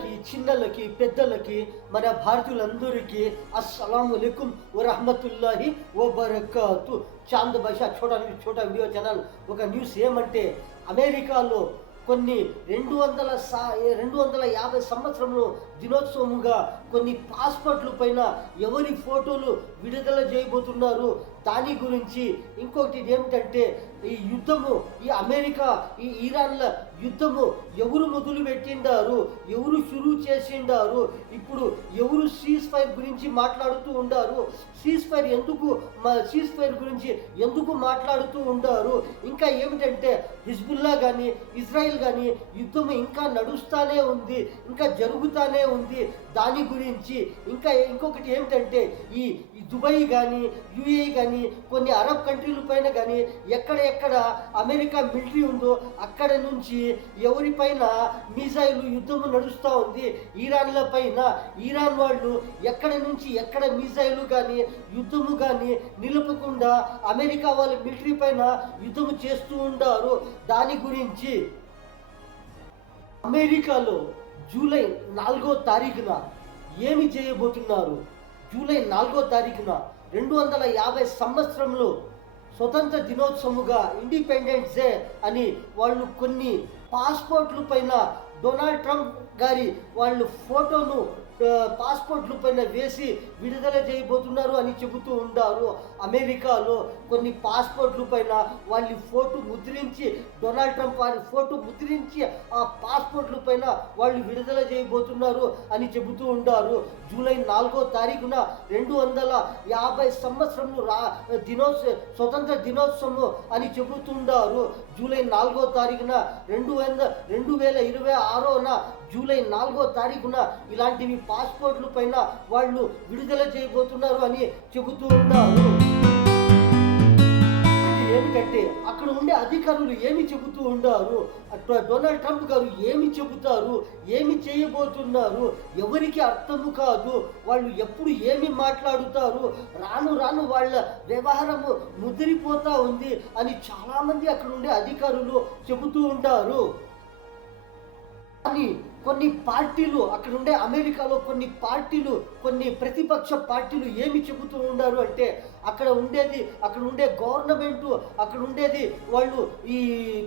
పిల్లలకి, చిన్నలకి, పెద్దలకి, మన భారతీయులందరికీ అస్సలాము అలైకుం వరహమతుల్లాహి వబరకాతు. చాంద్ భాషా ఛోటా వీడియో ఛానల్. ఒక న్యూస్ ఏమంటే, అమెరికాలో కొన్ని 250 సంవత్సరంలో దినోత్సవముగా కొన్ని పాస్పోర్ట్ల పైన ఎవరి ఫోటోలు విడుదల చేయబోతున్నారు. దాని గురించి ఇంకొకటి ఏమిటంటే, ఈ యుద్ధము, ఈ అమెరికా ఈ ఇరాన్ల యుద్ధము ఎవరు మొదలు పెట్టిండారు, ఎవరు షురూ చేసిండారు, ఇప్పుడు ఎవరు సీజ్ ఫైర్ గురించి మాట్లాడుతూ ఉండారు, సీజ్ ఫైర్ గురించి ఎందుకు మాట్లాడుతూ ఉండారు, ఇంకా ఏమిటంటే హిజ్బుల్లా కానీ ఇజ్రాయిల్ కానీ యుద్ధం ఇంకా నడుస్తూనే ఉంది, ఇంకా జరుగుతూనే ఉంది. దాని గురించి ఇంకొకటి ఏమిటంటే, ఈ దుబాయ్ కానీ యుఏఈ కానీ కొన్ని అరబ్ కంట్రీల పైన కానీ ఎక్కడ అమెరికా మిలిటరీ ఉందో అక్కడ నుంచి ఎవరిపైన మిజైలు యుద్ధము నడుస్తూ ఉంది. ఇరాన్ల పైన ఇరాన్ వాళ్ళు ఎక్కడ మిజైలు కానీ యుద్ధము కానీ నిలుపకుండా అమెరికా వాళ్ళ మిలిటరీ పైన యుద్ధము చేస్తూ ఉంటారు. దాని గురించి అమెరికాలో జూలై 4వ తారీఖున ఏమి చేయబోతున్నారు? జూలై 4వ తారీఖున 250 సంవత్సరంలో స్వతంత్ర దినోత్సవముగా ఇండిపెండెన్స్ డే అని వాళ్ళు కొన్ని పాస్పోర్ట్ల పైన డొనాల్డ్ ట్రంప్ గారి వాళ్ళు ఫోటోను పాస్పోర్ట్ల పైన వేసి విడుదల చేయబోతున్నారు అని చెబుతూ ఉంటారు. అమెరికాలో కొన్ని పాస్పోర్ట్ల పైన వాళ్ళ ఫోటో ముద్రించి, డొనాల్డ్ ట్రంప్ వారి ఫోటో ముద్రించి ఆ పాస్పోర్ట్ల పైన వాళ్ళు విడుదల చేయబోతున్నారు అని చెబుతూ ఉంటారు. జూలై 4వ తారీఖున 250 సంవత్సరంలో స్వతంత్ర దినోత్సవం అని చెబుతుంటారు. జూలై 4వ తారీఖున 2026న జూలై 4వ తారీఖున ఇలాంటివి పాస్పోర్ట్ల పైన వాళ్ళు విడుదల చేయబోతున్నారు అని చెబుతూ ఉన్నారు. ఏమిటంటే, అక్కడ ఉండే అధికారులు ఏమి చెబుతూ ఉంటారు, డొనాల్డ్ ట్రంప్ గారు ఏమి చెబుతారు, ఏమి చేయబోతున్నారు ఎవరికి అర్థము కాదు. వాళ్ళు ఎప్పుడు ఏమి మాట్లాడుతారు, రాను వాళ్ళ వ్యవహారము ముదిరిపోతా ఉంది అని చాలామంది అక్కడ ఉండే అధికారులు చెబుతూ ఉంటారు. కానీ కొన్ని పార్టీలు, అక్కడ ఉండే అమెరికాలో కొన్ని ప్రతిపక్ష పార్టీలు ఏమి చెబుతూ ఉన్నారు అంటే, అక్కడ ఉండే గవర్నమెంట్, అక్కడ ఉండేది వాళ్ళు ఈ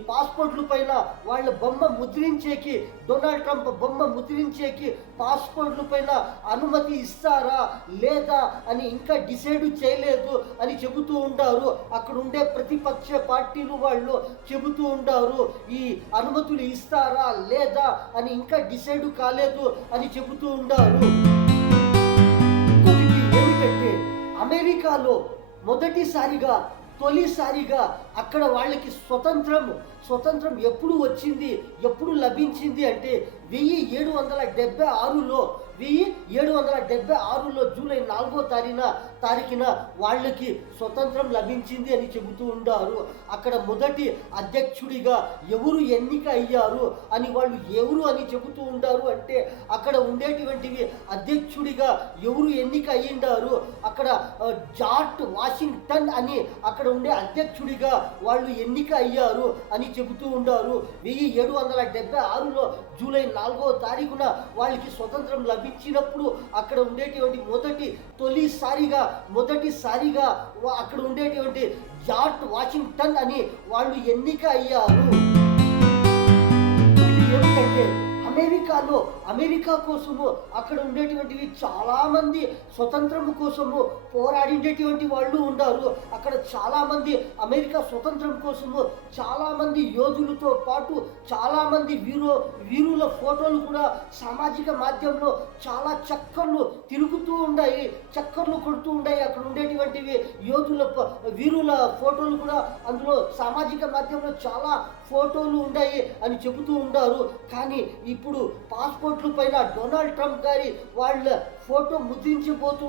పాస్పోర్ట్ల పైన వాళ్ళ బొమ్మ ముద్రించేకి, డొనాల్డ్ ట్రంప్ బొమ్మ ముద్రించేకి పాస్పోర్ట్ల పైన అనుమతి ఇస్తారా లేదా అని ఇంకా డిసైడ్ చేయలేదు అని చెబుతూ ఉంటారు. అక్కడ ఉండే ప్రతిపక్ష పార్టీలు వాళ్ళు చెబుతూ ఉంటారు, ఈ అనుమతులు ఇస్తారా లేదా అని ఇంకా డిసైడ్ కాలేదు అని చెబుతూ ఉంటారు. ఇంకొకటి ఏమిటంటే, అమెరికాలో తొలిసారిగా అక్కడ వాళ్ళకి స్వతంత్రం ఎప్పుడు వచ్చింది, ఎప్పుడు లభించింది అంటే 1776లో జూలై 4వ తారీఖున వాళ్ళకి స్వతంత్రం లభించింది అని చెబుతూ ఉంటారు. అక్కడ మొదటి అధ్యక్షుడిగా ఎవరు ఎన్నిక అయ్యారు అని వాళ్ళు ఎవరు అని చెబుతూ ఉంటారు అంటే, అక్కడ ఉండేటువంటివి అధ్యక్షుడిగా ఎవరు ఎన్నిక అయ్యిండారు, అక్కడ జార్జ్ వాషింగ్టన్ అని అక్కడ ఉండే అధ్యక్షుడిగా వాళ్ళు ఎన్నిక అయ్యారు అని చెబుతూ ఉంటారు. 1776లో జూలై 4వ తారీఖున వాళ్ళకి స్వతంత్రం లభించినప్పుడు అక్కడ ఉండేటువంటి మొదటిసారిగా అక్కడ ఉండేటువంటి జార్జ్ వాషింగ్టన్ అని వాళ్ళు ఎన్నిక అయ్యారు. ఏమిటంటే, అమెరికా కోసము అక్కడ ఉండేటువంటివి చాలామంది స్వతంత్రం కోసము పోరాడినటువంటి వాళ్ళు ఉన్నారు. అక్కడ చాలామంది అమెరికా స్వతంత్రం కోసము చాలామంది యోధులతో పాటు చాలామంది వీరుల ఫోటోలు కూడా సామాజిక మాధ్యమంలో చాలా చక్కర్లు కొడుతూ ఉన్నాయి. అక్కడ ఉండేటువంటివి వీరుల ఫోటోలు కూడా అందులో సామాజిక మాధ్యమంలో చాలా ఫోటోలు ఉన్నాయి అని చెబుతూ ఉంటారు. కానీ ఇప్పుడు పాస్పోర్ట్ల పైన డొనాల్డ్ ట్రంప్ గారి వాళ్ళ ఫోటో ముద్రించబోతూ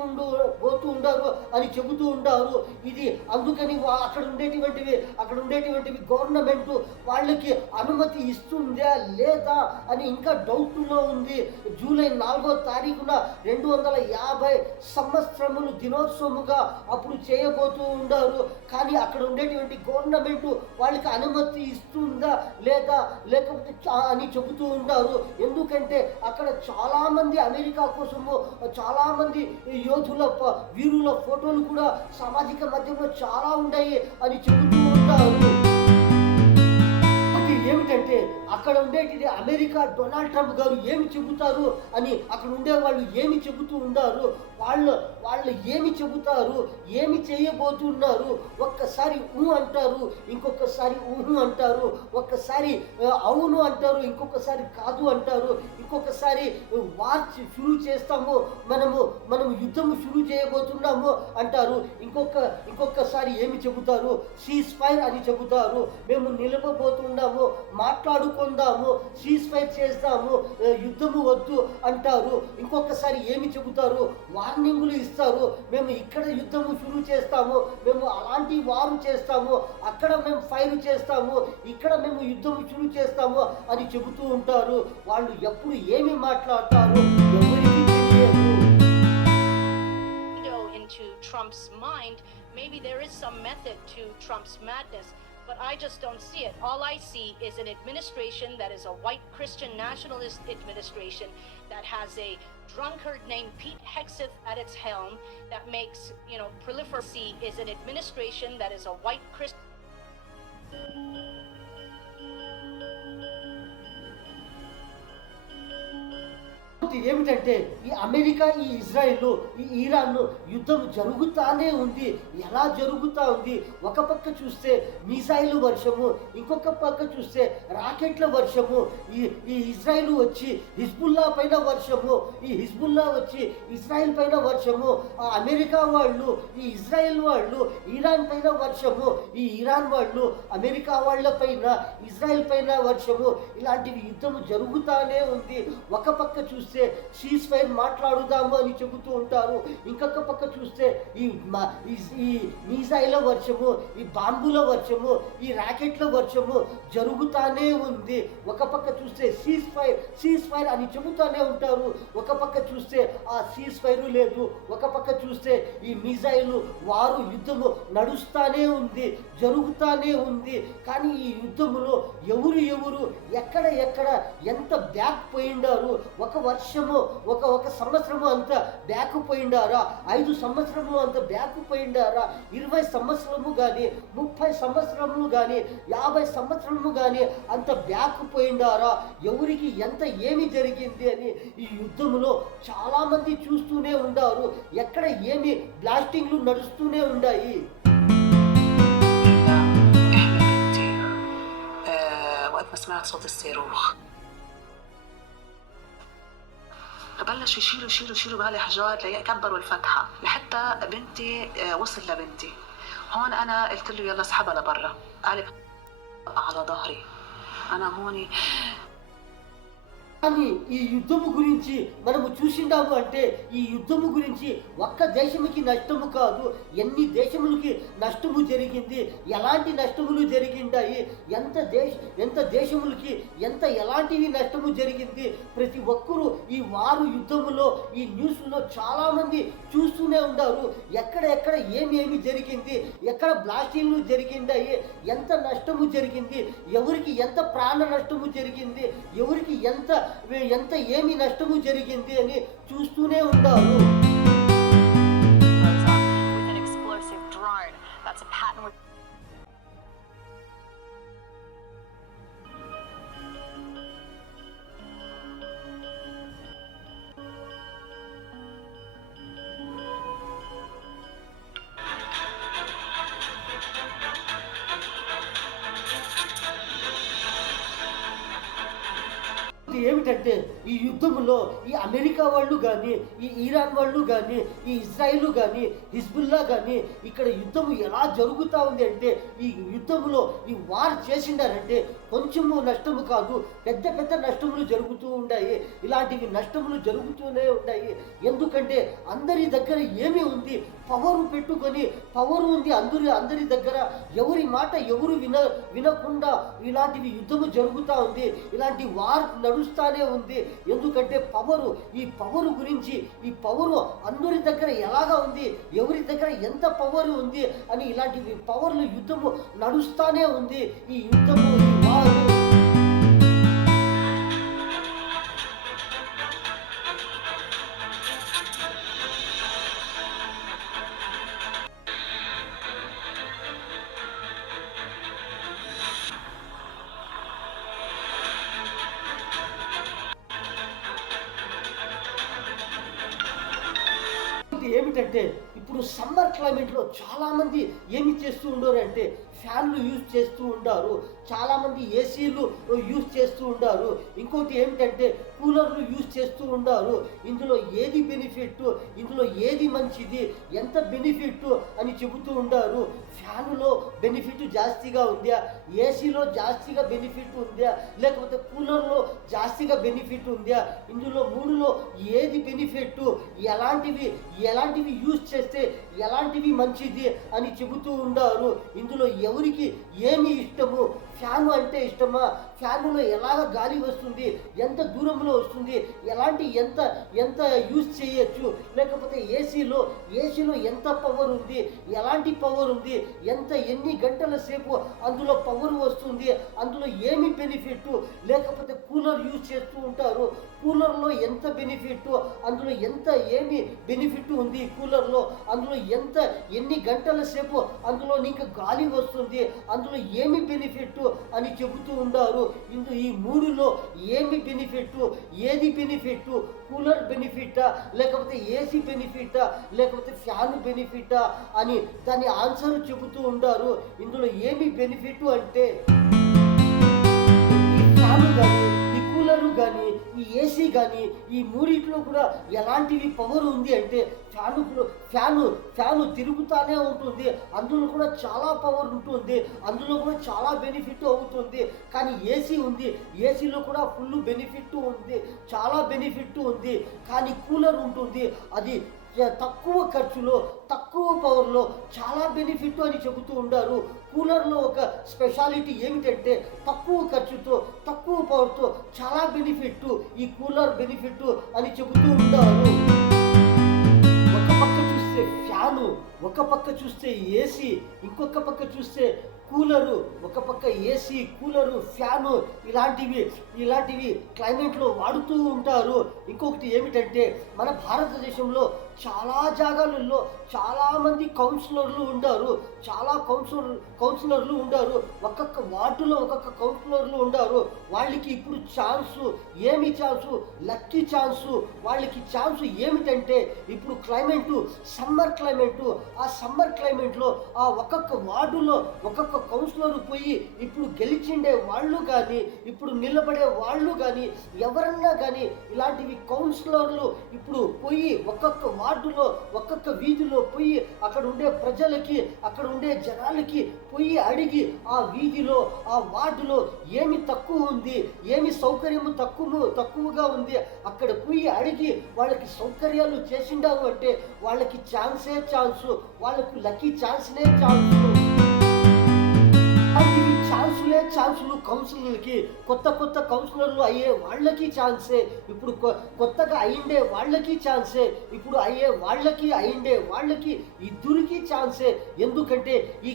ఉండారు అని చెబుతూ ఉంటారు. ఇది అందుకని అక్కడ ఉండేటువంటివి గవర్నమెంట్ వాళ్ళకి అనుమతి ఇస్తుందా లేదా అని ఇంకా డౌట్లో ఉంది. జూలై 4వ తారీఖున 250 సంవత్సరములు దినోత్సవముగా అప్పుడు చేయబోతూ ఉంటారు. కానీ అక్కడ ఉండేటువంటి గవర్నమెంట్ వాళ్ళకి అనుమతి ఇస్తుంది ఉందా లేదా లేకపోతే అని చెబుతూ ఉంటారు. ఎందుకంటే అక్కడ చాలామంది అమెరికా కోసము చాలామంది యోధుల వీరుల ఫోటోలు కూడా సామాజిక మాధ్యమంలో చాలా ఉన్నాయి అని చెబుతూ ఉంటారు. ఏమిటంటే అక్కడ ఉండేటి అమెరికా డొనాల్డ్ ట్రంప్ గారు ఏమి చెబుతారు అని అక్కడ ఉండే వాళ్ళు ఏమి చెబుతూ ఉన్నారు, వాళ్ళు ఏమి చెబుతారు, ఏమి చేయబోతున్నారు, ఒక్కసారి అంటారు, ఇంకొకసారి అంటారు, ఒక్కసారి అవును అంటారు, ఇంకొకసారి కాదు అంటారు, ఇంకొకసారి వార్ షురూ చేస్తాము, మనము యుద్ధం షురూ చేయబోతున్నాము అంటారు, ఇంకొకసారి ఏమి చెబుతారు, సీజ్ ఫైర్ అని చెబుతారు, మేము నిలవబోతున్నాము, మాట్లాడుకుందాము, సీజ్ ఫైర్ చేస్తాము, యుద్ధము వద్దు అంటారు, ఇంకొకసారి ఏమి చెబుతారు, వార్నింగులు ఇస్తారు, మేము ఇక్కడ యుద్ధము షురూ చేస్తాము, మేము అలాంటి వారు చేస్తాము, అక్కడ మేము ఫైర్ చేస్తాము, ఇక్కడ మేము యుద్ధము షురూ చేస్తాము అని చెబుతూ ఉంటారు. వాళ్ళు ఎప్పుడు ఏమి మాట్లాడతారు ఎవరికి తెలియదు. Into Trump's mind, maybe there is some method to Trump's madness, but I just don't see it. All I see is an administration that is a white Christian nationalist administration that has a drunkard named Pete Hegseth at its helm that makes, proliferate is an administration that is a white Christian. ఏమిటంటే ఈ America, ఈ Israel, ఈ Iran యుద్ధం జరుగుతానే ఉంది. ఎలా జరుగుతూ ఉంది? ఒక పక్క చూస్తే మిసైల్ వర్షము, ఇంకొక పక్క చూస్తే రాకెట్ల వర్షము. ఈ ఇజ్రాయిల్ వచ్చి హిజ్బుల్లా పైన వర్షము, ఈ హిజ్బుల్లా వచ్చి ఇజ్రాయిల్ పైన వర్షము, అమెరికా వాళ్ళు ఈ ఇజ్రాయిల్ వాళ్ళు ఇరాన్ పైన వర్షము, ఈ ఇరాన్ వాళ్ళు అమెరికా వాళ్ళ పైన ఇజ్రాయిల్ పైన వర్షము. ఇలాంటివి యుద్ధము జరుగుతానే ఉంది. ఒక పక్క చూస్తే సీజ్ ఫైర్ మాట్లాడుదాము అని చెబుతూ ఉంటారు, ఇంకొక పక్క చూస్తే ఈ మిసైల వర్షము, ఈ బాంబుల వర్షము, ఈ రాకెట్ల వర్షము జరుగుతానే ఉంది. ఒక పక్క చూస్తే సీజ్ ఫైర్ అని చెబుతానే ఉంటారు, ఒక పక్క చూస్తే ఆ సీజ్ ఫైర్ లేదు, ఒక పక్క చూస్తే ఈ మిసైల్ వారు యుద్ధము నడుస్తానే ఉంది, జరుగుతానే ఉంది. కానీ ఈ యుద్ధములో ఎవరు ఎక్కడ ఎంత బ్యాక్ పోయిండారు, ఒక వర్షము ఒక సంవత్సరము అంత బ్యాక్ పోయిండారా, 5 సంవత్సరములు అంత బ్యాక్ పోయిండారా, 20 సంవత్సరము కానీ 30 సంవత్సరములు కానీ 50 సంవత్సరము కానీ అంత బ్యాక్ పోయిండారా, ఎవరికి ఎంత ఏమి జరిగింది అని ఈ యుద్ధములో చాలా మంది చూస్తూనే ఉండారు. ఎక్కడ ఏమి బ్లాస్టింగ్లు నడుస్తూనే ఉన్నాయి. وقت ما سمعت صوت الصاروخ بلشوا يشيلوا بهالحجار ليكبروا الفتحة لحتى بنتي وصل لبنتي. هون أنا قلت له يلا اسحبها لبرا، قال على ظهري. أنا هون కానీ ఈ యుద్ధము గురించి మనము చూసిండాము అంటే ఈ యుద్ధము గురించి ఒక్క దేశముకి నష్టము కాదు, ఎన్ని దేశములకి నష్టము జరిగింది, ఎలాంటి నష్టములు జరిగిండాయి, ఎంత దేశములకి ఎలాంటివి నష్టము జరిగింది. ప్రతి ఒక్కరూ ఈ వారు యుద్ధములో ఈ న్యూస్లో చాలామంది చూస్తూనే ఉన్నారు. ఎక్కడ ఏమి జరిగింది, ఎక్కడ బ్లాస్టింగ్లు జరిగిండాయి, ఎంత నష్టము జరిగింది, ఎవరికి ఎంత ప్రాణ నష్టము జరిగింది, ఎవరికి ఎంత ఏమి నష్టము జరిగింది అని చూస్తూనే ఉంటారు. ఏమిటంటే ఈ యుద్ధంలో ఈ అమెరికా వాళ్ళు కానీ, ఈ ఇరాన్ వాళ్ళు కానీ, ఈ ఇజ్రాయిల్ కానీ, హిజ్బుల్లా కానీ ఇక్కడ యుద్ధము ఎలా జరుగుతూ ఉంది అంటే ఈ యుద్ధంలో ఈ వార్ చేసిండారంటే కొంచెము నష్టము కాదు, పెద్ద నష్టములు జరుగుతూ ఉంటాయి. ఇలాంటివి నష్టములు జరుగుతూనే ఉంటాయి. ఎందుకంటే అందరి దగ్గర ఏమి ఉంది, పవరు పెట్టుకొని పవరు ఉంది అందరి దగ్గర. ఎవరి మాట ఎవరు వినకుండా ఇలాంటివి యుద్ధము జరుగుతూ ఉంది, ఇలాంటి వార్ నడుస్తానే ఉంది. ఎందుకంటే ఈ పవరు గురించి, ఈ పవరు అందరి దగ్గర ఎలాగా ఉంది, ఎవరి దగ్గర ఎంత పవరు ఉంది అని ఇలాంటివి పవర్లు యుద్ధము నడుస్తానే ఉంది. ఈ యుద్ధము వారు ఏమిటంటే ఇప్పుడు సమ్మర్ క్లైమేట్లో చాలామంది ఏమి చేస్తూ ఉండరు అంటే ఫ్యాన్లు యూజ్ చేస్తూ ఉంటారు, చాలామంది ఏసీలు యూజ్ చేస్తూ ఉంటారు, ఇంకోటి ఏమిటంటే కూలర్లు యూజ్ చేస్తూ ఉంటారు. ఇందులో ఏది బెనిఫిట్, ఇందులో ఏది మంచిది, ఎంత బెనిఫిట్ అని చెబుతూ ఉంటారు. ఫ్యానులో బెనిఫిట్ జాస్తిగా ఉందా, ఏసీలో జాస్తిగా బెనిఫిట్ ఉందా, లేకపోతే కూలర్లో జాస్తిగా బెనిఫిట్ ఉందా, ఇందులో మూడులో ఏది బెనిఫిట్, ఎలాంటివి యూజ్ చేస్తే ఎలాంటివి మంచిది అని చెబుతూ ఉంటారు. ఇందులో ఎవరికి ఏమి ఇష్టము, ఫ్యాను అంటే ఇష్టమా, ఫ్యానులో ఎలాగ గాలి వస్తుంది, ఎంత దూరంలో వస్తుంది, ఎంత యూజ్ చేయొచ్చు, లేకపోతే ఏసీలో ఎంత పవర్ ఉంది, ఎలాంటి పవర్ ఉంది, ఎన్ని గంటల సేపు అందులో పవర్ వస్తుంది, అందులో ఏమి బెనిఫిట్, లేకపోతే కూలర్ యూజ్ చేస్తూ ఉంటారు, కూలర్లో ఎంత బెనిఫిట్, అందులో ఏమి బెనిఫిట్ ఉంది కూలర్లో, అందులో ఎన్ని గంటల సేపు అందులో నీకు గాలి వస్తుంది, అందులో ఏమి బెనిఫిట్ అని చెబుతూ ఉంటారు. ఈ మూడులో ఏమి బెనిఫిట్, ఏది బెనిఫిట్, కూలర్ బెనిఫిటా, లేకపోతే ఏసీ బెనిఫిటా, లేకపోతే ఫ్యాన్ బెనిఫిటా అని దాని ఆన్సర్ చెబుతూ ఉంటారు. ఇందులో ఏమి బెనిఫిట్ అంటే ఈ ఫ్యాను కానీ, ఈ కూలరు కానీ, ఈ ఏసీ కానీ, ఈ మూడిట్లో కూడా ఎలాంటివి పవర్ ఉంది అంటే ఫ్యాను తిరుగుతానే ఉంటుంది, అందులో కూడా చాలా పవర్ ఉంటుంది, అందులో కూడా చాలా బెనిఫిట్ అవుతుంది. కానీ ఏసీ ఉంది, ఏసీలో కూడా ఫుల్ బెనిఫిట్ ఉంది, చాలా బెనిఫిట్ ఉంది. కానీ కూలర్ ఉంటుంది, అది తక్కువ ఖర్చులో తక్కువ పవర్లో చాలా బెనిఫిట్ అని చెబుతూ ఉంటారు. కూలర్లో ఒక స్పెషాలిటీ ఏమిటంటే తక్కువ ఖర్చుతో తక్కువ పవర్తో చాలా బెనిఫిట్, ఈ కూలర్ బెనిఫిట్ అని చెబుతూ ఉంటారు. ఒక పక్క చూస్తే ఫ్యాను, ఒక పక్క చూస్తే ఏసీ, ఇంకొక పక్క చూస్తే కూలరు, ఒక పక్క ఏసీ, కూలరు, ఫ్యాను ఇలాంటివి క్లైమేట్లో వాడుతూ ఉంటారు. ఇంకొకటి ఏమిటంటే మన భారతదేశంలో చాలా జాగాలలో చాలామంది కౌన్సిలర్లు ఉంటారు, కౌన్సిలర్లు ఉంటారు, ఒక్కొక్క వార్డులో ఒక్కొక్క కౌన్సిలర్లు ఉంటారు. వాళ్ళకి ఇప్పుడు ఏమి ఛాన్సు, లక్కీ ఛాన్సు. వాళ్ళకి ఛాన్స్ ఏమిటంటే ఇప్పుడు సమ్మర్ క్లైమేటు, ఆ సమ్మర్ క్లైమేట్లో ఆ ఒక్కొక్క వార్డులో ఒక్కొక్క కౌన్సిలర్ పోయి ఇప్పుడు గెలిచిండే వాళ్ళు కానీ, ఇప్పుడు నిలబడే వాళ్ళు కానీ, ఎవరన్నా కానీ ఇలాంటివి కౌన్సిలర్లు ఇప్పుడు పోయి ఒక్కొక్క వార్డులో ఒక్కొక్క వీధిలో పోయి అక్కడ ఉండే ప్రజలకి, అక్కడ ఉండే జనాలకి పోయి అడిగి ఆ వీధిలో ఆ వార్డులో ఏమి తక్కువ ఉంది, ఏమి సౌకర్యము తక్కువగా ఉంది, అక్కడ పోయి అడిగి వాళ్ళకి సౌకర్యాలు చేసిండారు అంటే వాళ్ళకి ఛాన్సు, వాళ్ళకు లక్కీ ఛాన్స్నే ఛాన్సు. ఛాన్సులు కౌన్సిలర్కి, కొత్త కౌన్సిలర్లు అయ్యే వాళ్ళకి ఛాన్సే, ఇప్పుడు కొత్తగా అయిండే వాళ్ళకి ఛాన్సే, ఇప్పుడు అయిండే వాళ్ళకి ఇద్దరికి ఛాన్సే. ఎందుకంటే ఈ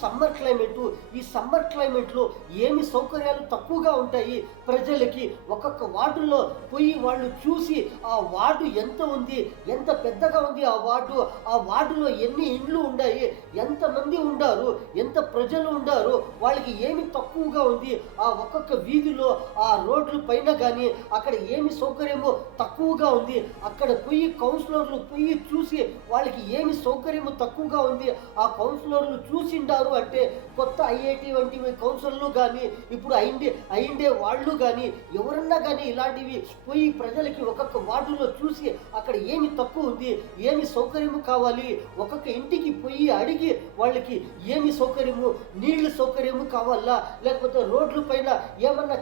సమ్మర్ క్లైమేట్లో ఏమి సౌకర్యాలు తక్కువగా ఉంటాయి ప్రజలకి. ఒక్కొక్క వార్డులో పోయి వాళ్ళు చూసి ఆ వార్డు ఎంత ఉంది, ఎంత పెద్దగా ఉంది ఆ వార్డులో ఎన్ని ఇండ్లు ఉన్నాయి, ఎంతమంది ఉండారు, ఎంత ప్రజలు ఉండారు, వాళ్ళకి ఏమి తక్కువగా ఉంది, ఆ ఒక్కొక్క వీధిలో ఆ రోడ్ల పైన కానీ అక్కడ ఏమి సౌకర్యమో తక్కువగా ఉంది, అక్కడ పోయి కౌన్సిలర్లు పోయి చూసి వాళ్ళకి ఏమి సౌకర్యము తక్కువగా ఉంది ఆ కౌన్సిలర్లు చూసిండారు అంటే కొత్త ఐఐటి వంటి కౌన్సిలర్లు కానీ, ఇప్పుడు అయిండే వాళ్ళు కానీ, ఎవరన్నా కానీ ఇలాంటివి పోయి ప్రజలకి ఒక్కొక్క వార్డులో చూసి అక్కడ ఏమి తక్కువ ఉంది, ఏమి సౌకర్యము కావాలి, ఒక్కొక్క ఇంటికి పోయి అడిగి వాళ్ళకి ఏమి సౌకర్యము, నీళ్ల సౌకర్యము కావాలా, లేకపోతే రోడ్ల పైన ఏమన్నా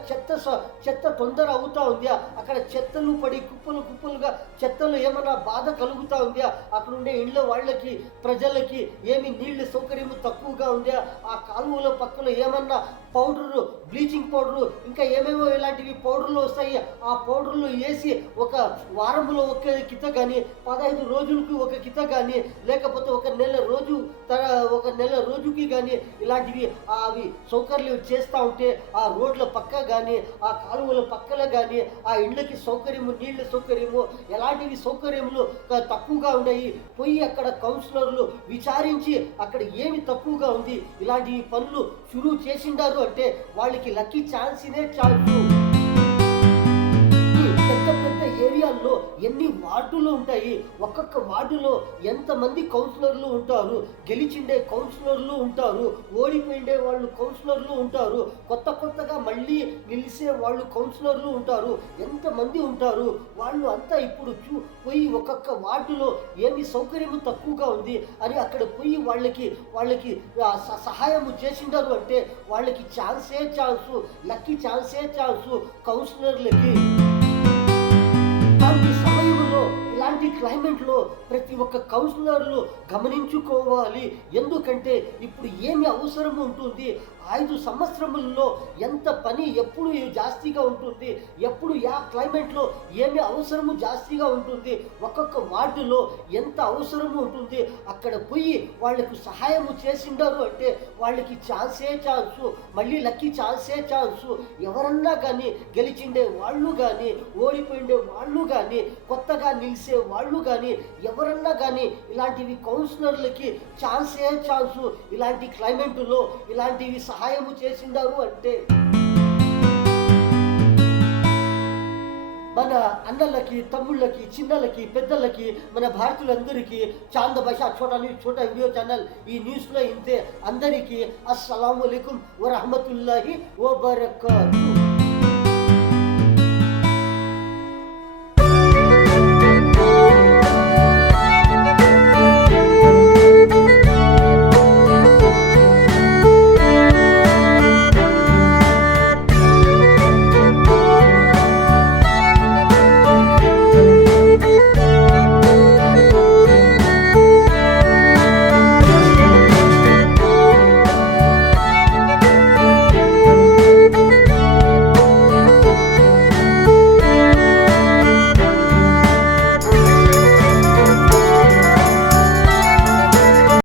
చెత్త తొందర అవుతా ఉందా, అక్కడ చెత్తలు పడి కుప్పలుగా చెత్తలు ఏమన్నా బాధ కలుగుతా ఉందా, అక్కడ ఉండే ఇళ్ళ వాళ్ళకి ప్రజలకి ఏమి నీళ్ళ సౌకర్యము తక్కువగా ఉందా, ఆ కాలువల పక్కన ఏమన్నా పౌడరు, బ్లీచింగ్ పౌడరు, ఇంకా ఏమేమో ఇలాంటివి పౌడర్లు వస్తాయి. ఆ పౌడర్లు వేసి ఒక వారంలో ఒక కిత కానీ, 15 రోజులకు ఒక కిత కానీ, లేకపోతే ఒక నెల రోజుకి కానీ ఇలాంటివి అవి సౌకర్యాలు చేస్తూ ఉంటే ఆ రోడ్ల పక్క కానీ, ఆ కాలువల పక్కల కానీ, ఆ ఇళ్ళకి సౌకర్యము, నీళ్ళ సౌకర్యము, ఎలాంటివి సౌకర్యములు తక్కువగా ఉన్నాయి. పోయి అక్కడ కౌన్సిలర్లు విచారించి అక్కడ ఏమి తక్కువగా ఉంది, ఇలాంటి పనులు షురూ చేసిండారు అంటే వాళ్ళకి లక్కీ ఛాన్స్నే ఛాన్స్. పెద్ద పెద్ద ఏరియాల్లో ఎన్ని వార్డులు ఉంటాయి, ఒక్కొక్క వార్డులో ఎంతమంది కౌన్సిలర్లు ఉంటారు, గెలిచిండే కౌన్సిలర్లు ఉంటారు, ఓడిపోయిండే వాళ్ళు కౌన్సిలర్లు ఉంటారు, కొత్తగా మళ్ళీ గెలిచే వాళ్ళు కౌన్సిలర్లు ఉంటారు, ఎంతమంది ఉంటారు. వాళ్ళు అంతా ఇప్పుడు పోయి ఒక్కొక్క వార్డులో ఏమి సౌకర్యము తక్కువగా ఉంది అని అక్కడ పోయి వాళ్ళకి సహాయము చేసిండారు అంటే వాళ్ళకి ఛాన్సు, లక్కీ ఛాన్సు కౌన్సిలర్లకి. ఇలాంటి సమయంలో, ఇలాంటి క్లైమేట్లో ప్రతి ఒక్క కౌన్సిలర్లు గమనించుకోవాలి. ఎందుకంటే ఇప్పుడు ఏమి అవసరం ఉంటుంది, 5 సంవత్సరముల్లో ఎంత పని ఎప్పుడు జాస్తిగా ఉంటుంది, ఎప్పుడు క్లైమేట్లో ఏమి అవసరము జాస్తిగా ఉంటుంది, ఒక్కొక్క వార్డులో ఎంత అవసరము ఉంటుంది, అక్కడ పోయి వాళ్లకు సహాయము చేసిండారు అంటే వాళ్ళకి ఛాన్సు, మళ్ళీ లక్కీ ఛాన్సు. ఎవరన్నా కానీ గెలిచిండే వాళ్ళు కానీ, ఓడిపోయిండే వాళ్ళు కానీ, కొత్తగా నిలిచే వాళ్ళు కానీ, ఎవరన్నా కానీ ఇలాంటివి కౌన్సిలర్లకి ఛాన్సు. ఇలాంటి క్లైమేట్లో ఇలాంటివి సహాయము చేసిండారు అంటే మన అన్నలకి, తమ్ముళ్ళకి, చిన్నలకి, పెద్దలకి, మన భారతీయులందరికీ చాంద భాషా छोटा वीडियो ఛానల్ ఈ న్యూస్లో ఇంతే. అందరికీ అస్సలాము అలైకుం వరహమతుల్లాహి వబరకాతుహు.